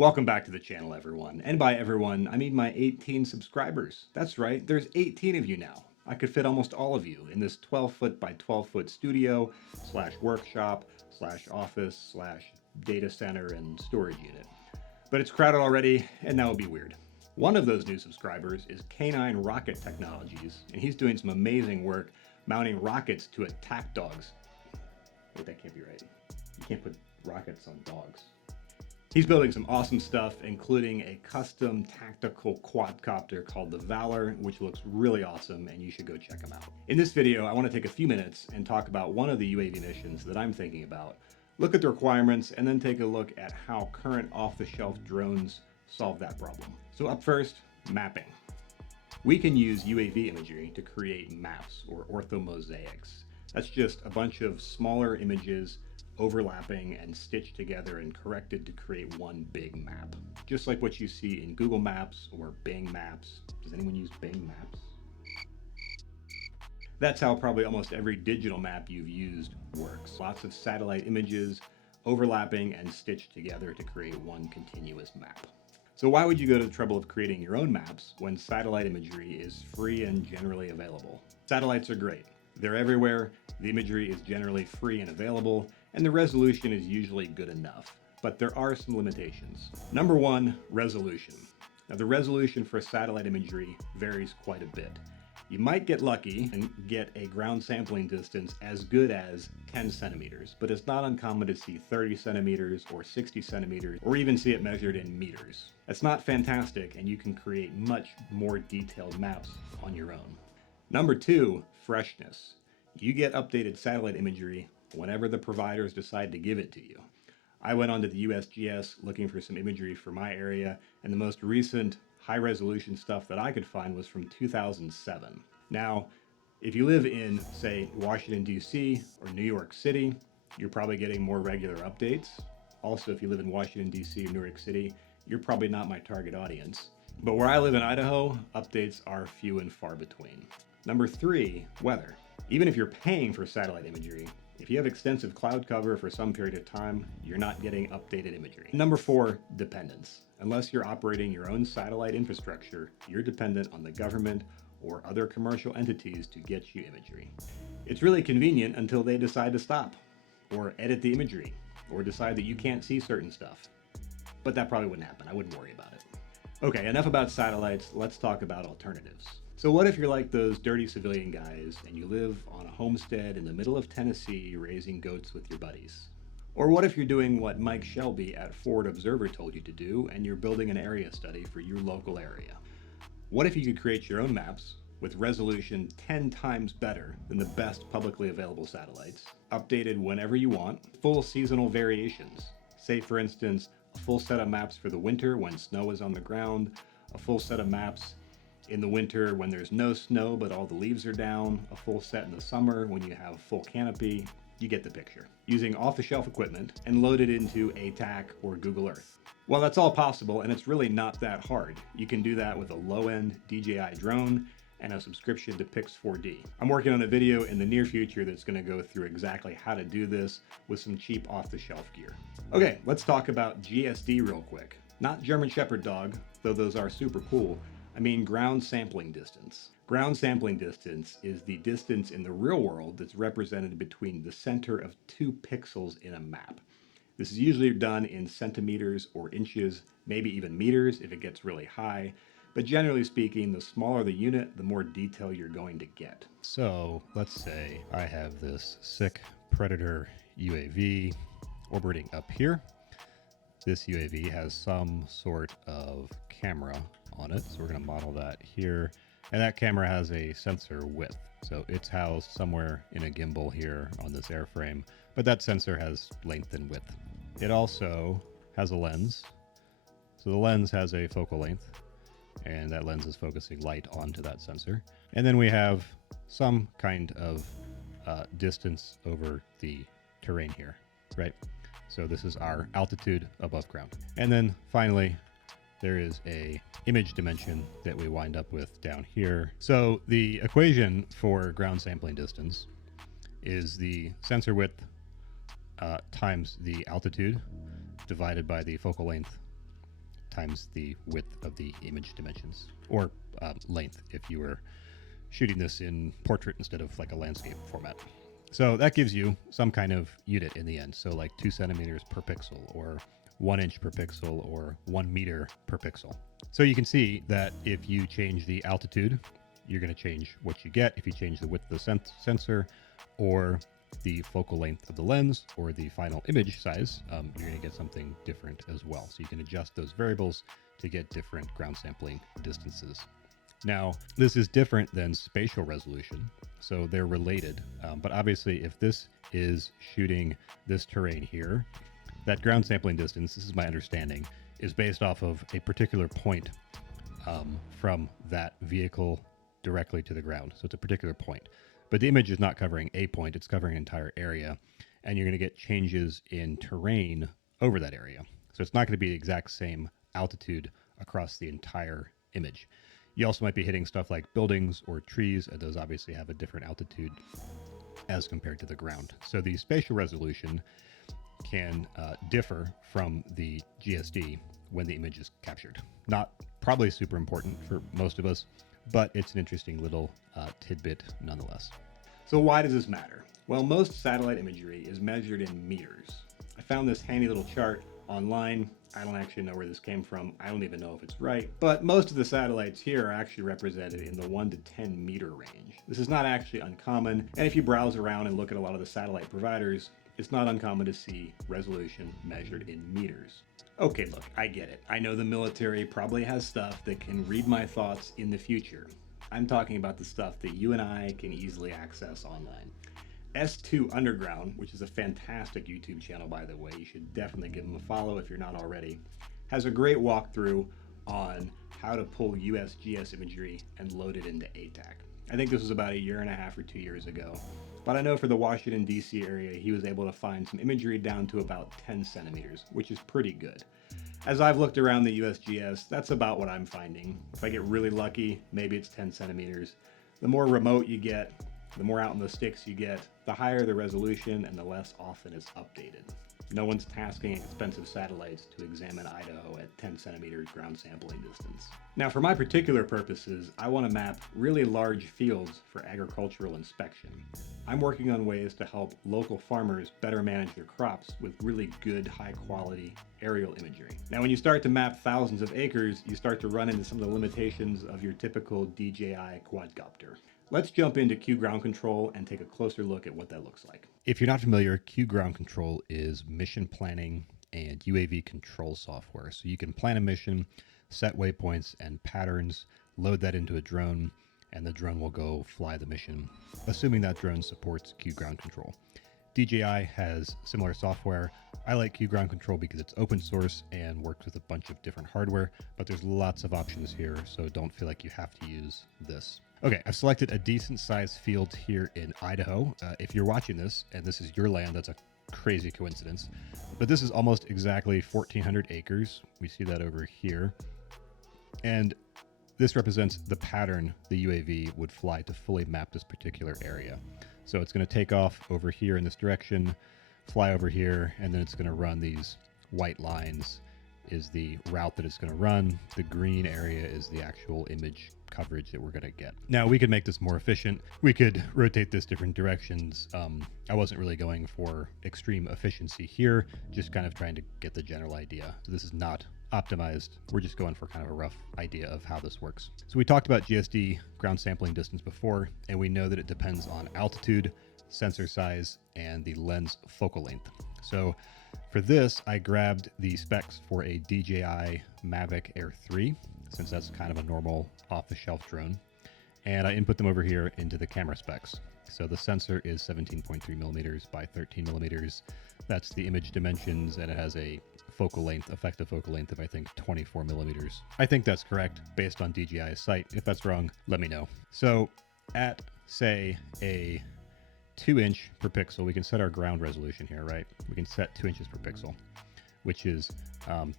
Welcome back to the channel, everyone. And by everyone, I mean my 18 subscribers. That's right, there's 18 of you now. I could fit almost all of you in this 12-foot by 12-foot studio slash workshop slash office slash data center and storage unit. But it's crowded already, and that would be weird. One of those new subscribers is Canine Rocket Technologies, and he's doing some amazing work mounting rockets to attack dogs. Wait, that can't be right. You can't put rockets on dogs. He's building some awesome stuff, including a custom tactical quadcopter called the Valor, which looks really awesome, and you should go check him out. In this video, I want to take a few minutes and talk about one of the UAV missions that I'm thinking about, look at the requirements, and then take a look at how current off-the-shelf drones solve that problem. So up first, mapping. We can use UAV imagery to create maps, or orthomosaics. That's just a bunch of smaller images overlapping and stitched together and corrected to create one big map. Just like what you see in Google Maps or Bing Maps. Does anyone use Bing Maps? That's how probably almost every digital map you've used works. Lots of satellite images overlapping and stitched together to create one continuous map. So why would you go to the trouble of creating your own maps when satellite imagery is free and generally available? Satellites are great. They're everywhere, the imagery is generally free and available, and the resolution is usually good enough. But there are some limitations. Number one, resolution. Now the resolution for satellite imagery varies quite a bit. You might get lucky and get a ground sampling distance as good as 10 centimeters, but it's not uncommon to see 30 centimeters or 60 centimeters, or even see it measured in meters. That's not fantastic, and you can create much more detailed maps on your own. Number two, freshness. You get updated satellite imagery whenever the providers decide to give it to you. I went onto the USGS looking for some imagery for my area, and the most recent high-resolution stuff that I could find was from 2007. Now, if you live in, say, Washington, D.C. or New York City, you're probably getting more regular updates. Also, if you live in Washington, D.C. or New York City, you're probably not my target audience. But where I live in Idaho, updates are few and far between. Number three, weather. Even if you're paying for satellite imagery, if you have extensive cloud cover for some period of time, you're not getting updated imagery. Number four, dependence. Unless you're operating your own satellite infrastructure, you're dependent on the government or other commercial entities to get you imagery. It's really convenient until they decide to stop, or edit the imagery, or decide that you can't see certain stuff. But that probably wouldn't happen. I wouldn't worry about it. Okay, enough about satellites. Let's talk about alternatives. So what if you're like those dirty civilian guys and you live on a homestead in the middle of Tennessee raising goats with your buddies? Or what if you're doing what Mike Shelby at Forward Observer told you to do and you're building an area study for your local area? What if you could create your own maps with resolution 10 times better than the best publicly available satellites, updated whenever you want, full seasonal variations? Say for instance, a full set of maps for the winter when snow is on the ground, a full set of maps in the winter when there's no snow but all the leaves are down, a full set in the summer when you have full canopy. You get the picture. Using off-the-shelf equipment and load it into ATAK or Google Earth. Well, that's all possible, and it's really not that hard. You can do that with a low-end DJI drone and a subscription to Pix4D. I'm working on a video in the near future that's going to go through exactly how to do this with some cheap off-the-shelf gear. Okay, let's talk about GSD real quick. Not German Shepherd dog, though those are super cool. I mean ground sampling distance. Ground sampling distance is the distance in the real world that's represented between the center of 2 pixels in a map. This is usually done in centimeters or inches, maybe even meters if it gets really high. But generally speaking, the smaller the unit, the more detail you're going to get. So let's say I have this sick Predator UAV orbiting up here. This UAV has some sort of camera on it, so we're going to model that here. And that camera has a sensor width, so it's housed somewhere in a gimbal here on this airframe, but that sensor has length and width. It also has a lens, so the lens has a focal length, and that lens is focusing light onto that sensor. And then we have some kind of distance over the terrain here, right? So this is our altitude above ground. And then finally, there is a image dimension that we wind up with down here. So the equation for ground sampling distance is the sensor width times the altitude divided by the focal length times the width of the image dimensions, or length if you were shooting this in portrait instead of like a landscape format. So that gives you some kind of unit in the end. So like 2 centimeters per pixel, or 1 inch per pixel, or 1 meter per pixel. So you can see that if you change the altitude, you're going to change what you get. If you change the width of the sensor, or the focal length of the lens, or the final image size, you're going to get something different as well. So you can adjust those variables to get different ground sampling distances. Now, this is different than spatial resolution, so they're related. But obviously, if this is shooting this terrain here, that ground sampling distance, this is my understanding, is based off of a particular point from that vehicle directly to the ground. So it's a particular point. But the image is not covering a point, it's covering an entire area. And you're going to get changes in terrain over that area. So it's not going to be the exact same altitude across the entire image. You also might be hitting stuff like buildings or trees, and those obviously have a different altitude as compared to the ground. So the spatial resolution can differ from the GSD when the image is captured. Not probably super important for most of us, but it's an interesting little tidbit nonetheless. So why does this matter? Well, most satellite imagery is measured in meters. I found this handy little chart online. I don't actually know where this came from. I don't even know if it's right, but most of the satellites here are actually represented in the 1 to 10 meter range. This is not actually uncommon, and if you browse around and look at a lot of the satellite providers, it's not uncommon to see resolution measured in meters. Okay, look, I get it. I know the military probably has stuff that can read my thoughts in the future. I'm talking about the stuff that you and I can easily access online. S2 Underground, which is a fantastic YouTube channel, by the way, you should definitely give them a follow if you're not already, has a great walkthrough on how to pull USGS imagery and load it into ATAK. I think this was about 1.5 years or 2 years ago. But I know for the Washington, D.C. area, he was able to find some imagery down to about 10 centimeters, which is pretty good. As I've looked around the USGS, that's about what I'm finding. If I get really lucky, maybe it's 10 centimeters. The more remote you get, the more out in the sticks you get, the higher the resolution and the less often it's updated. No one's tasking expensive satellites to examine Idaho at 10 centimeters ground sampling distance. Now, for my particular purposes, I want to map really large fields for agricultural inspection. I'm working on ways to help local farmers better manage their crops with really good, high-quality aerial imagery. Now, when you start to map thousands of acres, you start to run into some of the limitations of your typical DJI quadcopter. Let's jump into QGroundControl and take a closer look at what that looks like. If you're not familiar, QGroundControl is mission planning and UAV control software. So you can plan a mission, set waypoints and patterns, load that into a drone, and the drone will go fly the mission, assuming that drone supports QGroundControl. DJI has similar software. I like QGroundControl because it's open source and works with a bunch of different hardware, but there's lots of options here, so don't feel like you have to use this. Okay, I've selected a decent sized field here in Idaho. If you're watching this and this is your land, that's a crazy coincidence. But this is almost exactly 1,400 acres. We see that over here. And this represents the pattern the UAV would fly to fully map this particular area. So it's going to take off over here in this direction, fly over here, and then it's going to run these white lines is the route that it's going to run. The green area is the actual image coverage that we're going to get. Now, we could make this more efficient. We could rotate this different directions. I wasn't really going for extreme efficiency here, just kind of trying to get the general idea. So this is not optimized. We're just going for kind of a rough idea of how this works. So we talked about GSD ground sampling distance before, and we know that it depends on altitude, sensor size, and the lens focal length. So for this, I grabbed the specs for a DJI Mavic Air 3, since that's kind of a normal off-the-shelf drone, and I input them over here into the camera specs. So the sensor is 17.3 millimeters by 13 millimeters. That's the image dimensions, and it has a focal length, effective focal length of I think 24 millimeters. I think that's correct based on DJI's site. If that's wrong, let me know. So at, say, a 2-inch per pixel, we can set our ground resolution here, right? We can set 2 inches per pixel, which is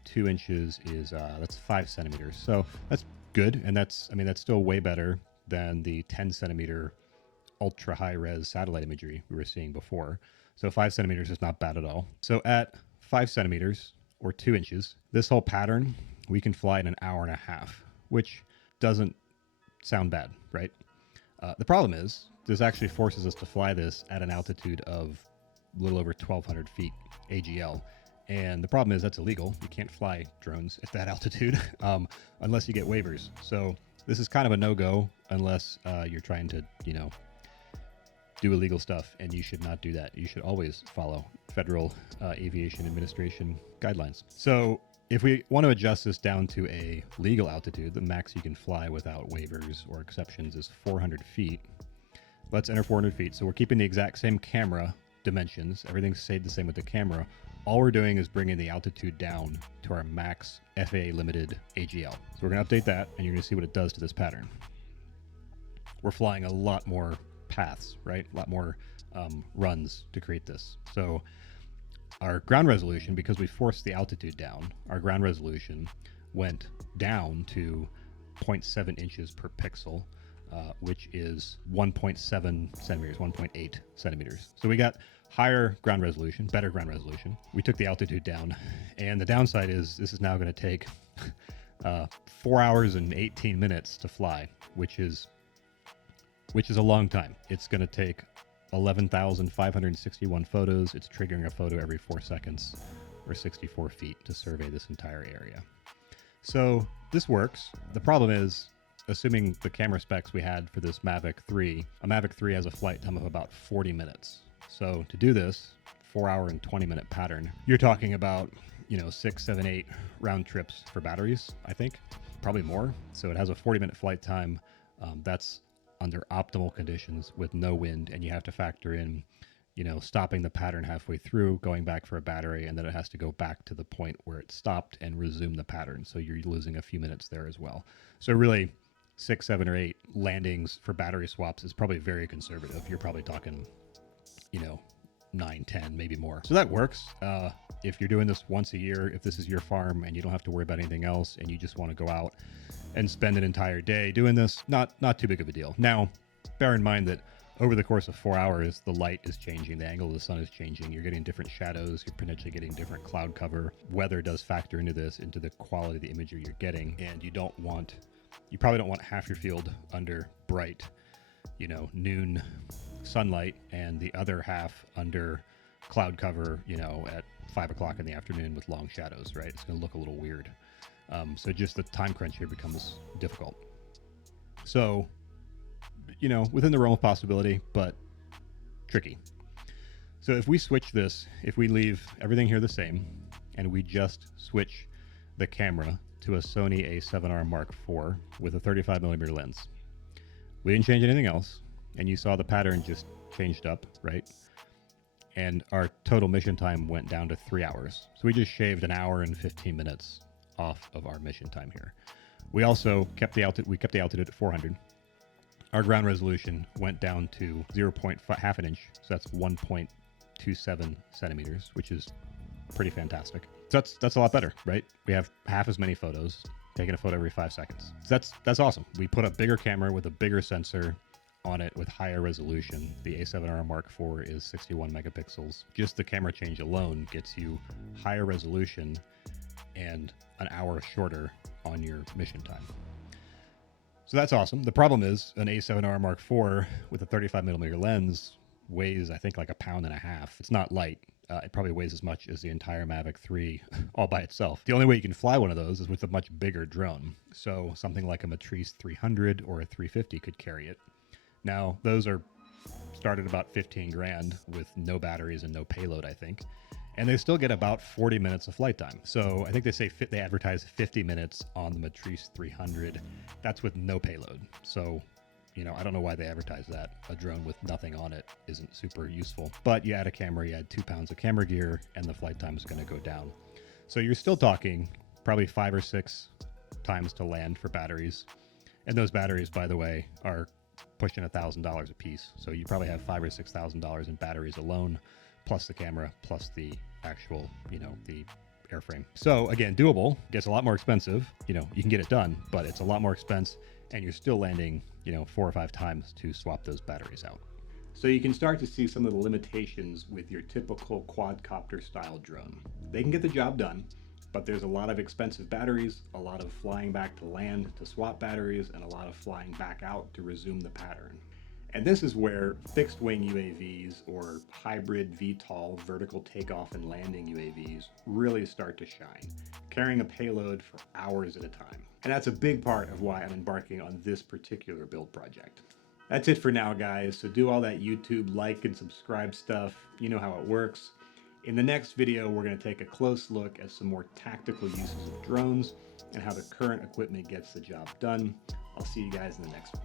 2 inches is that's 5 centimeters. So that's good, and that's still way better than the 10 centimeter ultra high res satellite imagery we were seeing before. So 5 centimeters is not bad at all. So at 5 centimeters or 2 inches, this whole pattern we can fly in an hour and a half, which doesn't sound bad, right? The problem is this actually forces us to fly this at an altitude of a little over 1,200 feet AGL. And the problem is that's illegal. You can't fly drones at that altitude unless you get waivers. So this is kind of a no-go unless you're trying to, do illegal stuff, and you should not do that. You should always follow Federal Aviation Administration guidelines. So if we want to adjust this down to a legal altitude, the max you can fly without waivers or exceptions is 400 feet. Let's enter 400 feet. So we're keeping the exact same camera dimensions. Everything's stayed the same with the camera. All we're doing is bringing the altitude down to our max FAA limited AGL. So we're going to update that, and you're going to see what it does to this pattern. We're flying a lot more paths, right? A lot more runs to create this. So our ground resolution, because we forced the altitude down, our ground resolution went down to 0.7 inches per pixel, which is 1.7 centimeters, 1.8 centimeters. So we got higher ground resolution, better ground resolution. We took the altitude down, and the downside is this is now going to take 4 hours and 18 minutes to fly, which is a long time. It's going to take 11,561 photos. It's triggering a photo every 4 seconds, or 64 feet, to survey this entire area. So this works. The problem is, assuming the camera specs we had for this Mavic 3, a Mavic 3 has a flight time of about 40 minutes. So to do this 4-hour and 20-minute pattern, you're talking about 6, 7, 8 round trips for batteries, I think, probably more. So it has a 40-minute flight time. That's under optimal conditions with no wind, and you have to factor in, stopping the pattern halfway through, going back for a battery, and then it has to go back to the point where it stopped and resume the pattern. So you're losing a few minutes there as well. So really, 6, 7, or 8 landings for battery swaps is probably very conservative. You're probably talking, 9, 10, maybe more. So that works. If you're doing this once a year, if this is your farm and you don't have to worry about anything else, and you just want to go out and spend an entire day doing this, not too big of a deal. Now, bear in mind that over the course of 4 hours, the light is changing, the angle of the sun is changing, you're getting different shadows, you're potentially getting different cloud cover. Weather does factor into this, into the quality of the imagery you're getting, and you probably don't want half your field under bright, noon sunlight and the other half under cloud cover, at 5 o'clock in the afternoon with long shadows, right? It's going to look a little weird. So just the time crunch here becomes difficult. So, within the realm of possibility, but tricky. So if we switch this, if we leave everything here the same, and we just switch the camera to a Sony A7R Mark IV with a 35mm lens, we didn't change anything else, and you saw the pattern just changed up, right? And our total mission time went down to 3 hours. So we just shaved an hour and 15 minutes off of our mission time here. We also kept the altitude at 400. Our ground resolution went down to 0.5 an inch, so that's 1.27 centimeters, which is pretty fantastic. So that's a lot better, right? We have half as many photos, taking a photo every 5 seconds. So that's awesome. We put a bigger camera with a bigger sensor on it with higher resolution. The A7R Mark IV is 61 megapixels. Just the camera change alone gets you higher resolution and an hour shorter on your mission time. So that's awesome. The problem is an A7R Mark IV with a 35mm lens weighs, I think, like 1.5 pounds. It's not light. It probably weighs as much as the entire Mavic 3 all by itself. The only way you can fly one of those is with a much bigger drone. So something like a Matrice 300 or a 350 could carry it. Now, those are started about 15 grand with no batteries and no payload, I think. And they still get about 40 minutes of flight time. So I think they advertise 50 minutes on the Matrice 300. That's with no payload. So, I don't know why they advertise that. A drone with nothing on it isn't super useful. But you add a camera, you add 2 pounds of camera gear, and the flight time is going to go down. So you're still talking probably 5 or 6 times to land for batteries. And those batteries, by the way, are pushing $1,000 a piece. So you probably have $5,000 or $6,000 in batteries alone, plus the camera, plus the actual, the airframe. So again, doable. Gets a lot more expensive. You can get it done, but it's a lot more expense, and you're still landing, 4 or 5 times to swap those batteries out. So you can start to see some of the limitations with your typical quadcopter style drone. They can get the job done, But there's a lot of expensive batteries, a lot of flying back to land to swap batteries, and a lot of flying back out to resume the pattern. And this is where fixed-wing UAVs or hybrid VTOL vertical takeoff and landing UAVs really start to shine, carrying a payload for hours at a time. And that's a big part of why I'm embarking on this particular build project. That's it for now, guys. So do all that YouTube like and subscribe stuff. You know how it works. In the next video, we're going to take a close look at some more tactical uses of drones and how the current equipment gets the job done. I'll see you guys in the next one.